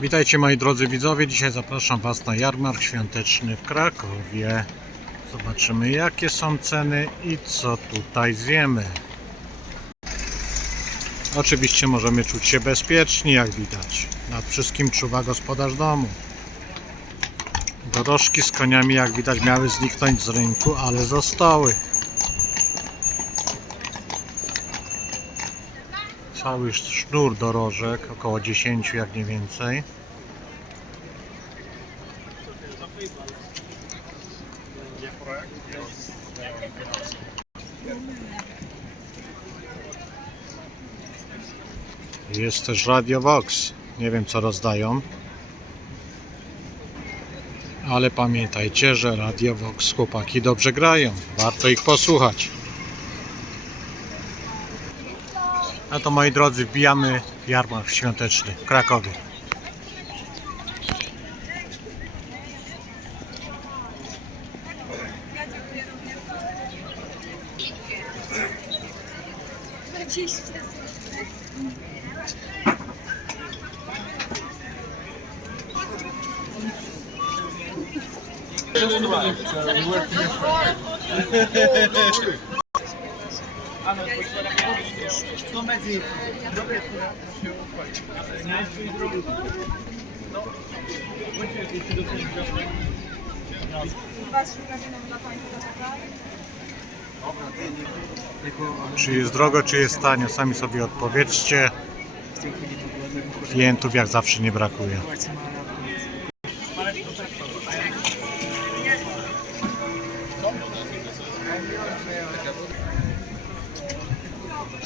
Witajcie moi drodzy widzowie. Dzisiaj zapraszam Was na jarmark świąteczny w Krakowie. Zobaczymy jakie są ceny i co tutaj zjemy. Oczywiście możemy czuć się bezpieczni, jak widać. Nad wszystkim czuwa gospodarz domu. Dorożki z koniami, jak widać, miały zniknąć z rynku, ale zostały. Cały sznur dorożek, około 10 jak nie więcej. Jest też Radio Vox. Nie wiem co rozdają. Ale pamiętajcie, że Radio Vox chłopaki dobrze grają. Warto ich posłuchać. A to moi drodzy, wbijamy jarmark świąteczny w Krakowie. Czy jest drogo, czy jest tanio? Sami sobie odpowiedzcie. Klientów jak zawsze nie brakuje.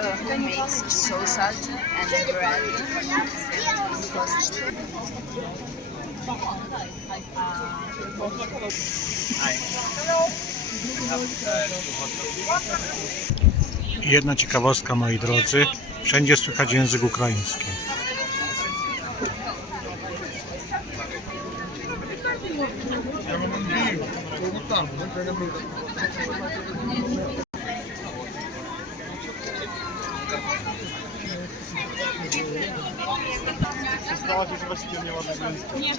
Jeszcze Freudem. makes sausage and bread. Jedna ciekawostka moi drodzy. Wszędzie słychać język ukraiński. Стала пишу почти мне воды. Нет,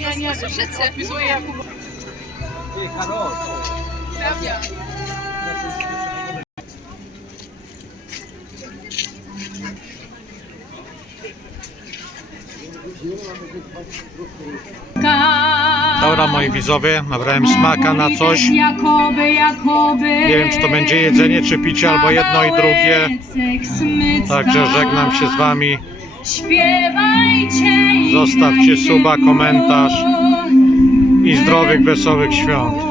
Ja nie, słyszycie? Opisuję Jakub. Prawda. Dobra moi widzowie, nabrałem smaka na coś. Jakoby, Jakoby. Nie wiem czy to będzie jedzenie czy picie albo jedno i drugie. Także żegnam się z wami. Zostawcie suba, komentarz i zdrowych, wesołych świąt.